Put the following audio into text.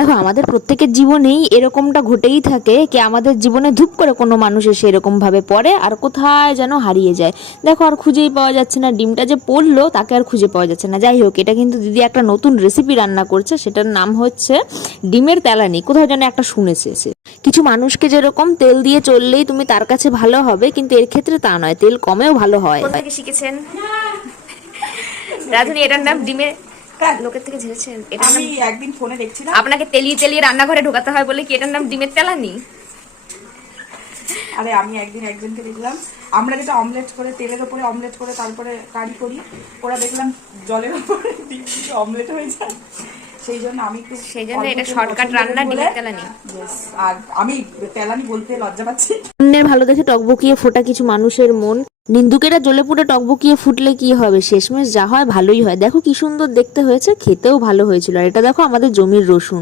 দেখো, আমাদের প্রত্যেকের জীবনেই এরকমটা ঘটেই থাকে কি আমাদের জীবনে ধূপ করে কোনো মানুষ এসে এরকমভাবে পড়ে আর কোথায় যেন হারিয়ে যায়। দেখো, আর খুঁজেই পাওয়া যাচ্ছে না। ডিমটা যে পড়ল, তাকে আর খুঁজে পাওয়া যাচ্ছে না। যাই হোক, এটা কিন্তু দিদি একটা নতুন রেসিপি রান্না করছে। সেটার নাম হচ্ছে ডিমের তেলানি। কোথাও যেন একটা শুনেছে সে। কিছু মানুষকে যেরকম তেল দিয়ে চললেই তুমি তার কাছে ভালো হবে, কিন্তু এর ক্ষেত্রে তা নয়। তেল কমেও ভালো হয়। শিখেছেন? রাধুনি, এটার নাম ডিমে লোকের থেকে ঝেড়েছেন এটা আমি একদিন ফোনে দেখছিলাম। আপনাকে তেলিয়ে তেলিয়ে রান্নাঘরে ঢোকাতে হয় বলে কি এটার নাম ডিমের তেলানি আরে আমি একদিন একজনকে দেখলাম। আমরা যেটা অমলেট করে তেলের উপরে অমলেট করে তারপরে কারি করি ওরা দেখলাম জলের উপরে অমলেট হয়ে যায়। সেই জন্য আমি একটু সেই জন্য এটা শর্টকাট রান্না, করি ডিমের তেলানি। আর আমি তেলানি বলতে লজ্জা পাচ্ছি। অন্যের ভালো দেখে টকবকিয়ে ফোটা কিছু মানুষের মন। নিন্দুকেরা জ্বলে পুড়ে টকবকিয়ে ফুটলে কি হবে? শেষমেশ যা হয় ভালোই হয়। দেখো কি সুন্দর দেখতে হয়েছে খেতেও ভালো হয়েছিল। আর এটা দেখো আমাদের জমির রসুন।